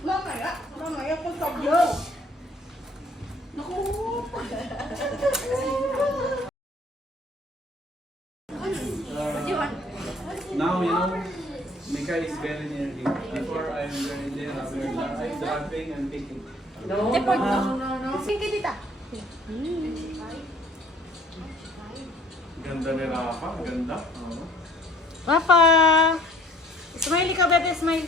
Mamaya kung sabyo. Naku. Now, you know, Mika is very near him. Before I'm very near, I'm driving and picking. No. Sige, tita. Ganda ni Rafa, ganda. Rafa! Smile ka, bebe, smile.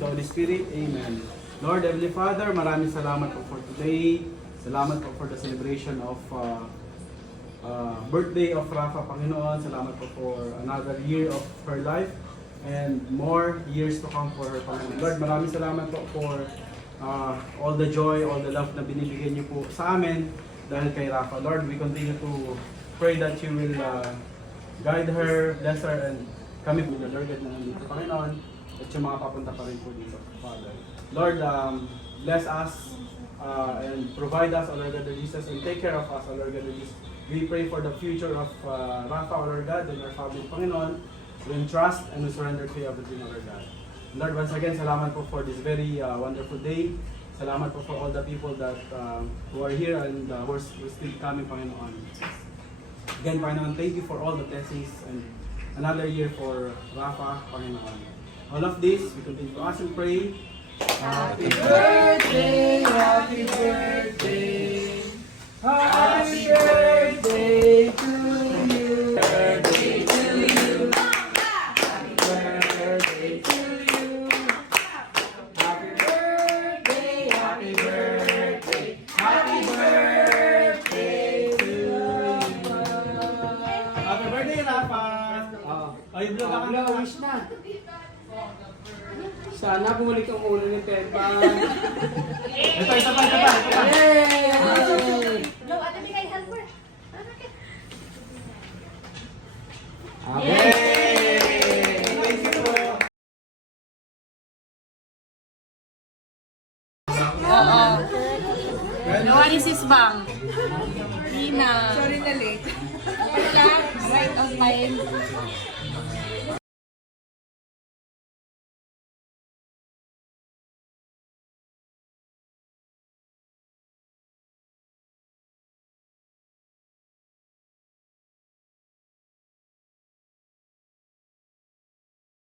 Holy Spirit, Amen. Lord Heavenly Father, maraming salamat po for today. Salamat po for the celebration of birthday of Rafa, Panginoon. Salamat po for another year of her life and more years to come for her, Panginoon. Lord, maraming salamat po for all the joy, all the love na binibigyan niyo po sa amin dahil kay Rafa. Lord, we continue to pray that you will guide her, bless her, and kami po, Lord, na nandito, Panginoon. At yung mga papunta pa rin po dito, Father. Lord, bless us and provide us, O Lord God, Jesus, and take care of us, O Lord God, Jesus. We pray for the future of Rafa, O Lord God, and our family, Panginoon. We entrust and we surrender to you everything, O Lord God. Lord, once again, salamat po for this very wonderful day. Salamat po for all the people that who are here and who are still coming, Panginoon. Again, Panginoon, thank you for all the blessings and another year for Rafa, Panginoon. All of this, we continue to ask and pray. Happy birthday, happy birthday, happy birthday to you. Birthday to you. Happy birthday to you. Happy birthday, happy birthday, happy birthday to you. Happy birthday, Rafa. Ay, vlog ako na. Wish na. Sana bumalik ang ulo ni Pepa. Ito pa. Yay! No, ate, may kay helper. Yay! Thank you po. Oo. No one is his bang. Hina. Sorry na late. Wala. Right on time.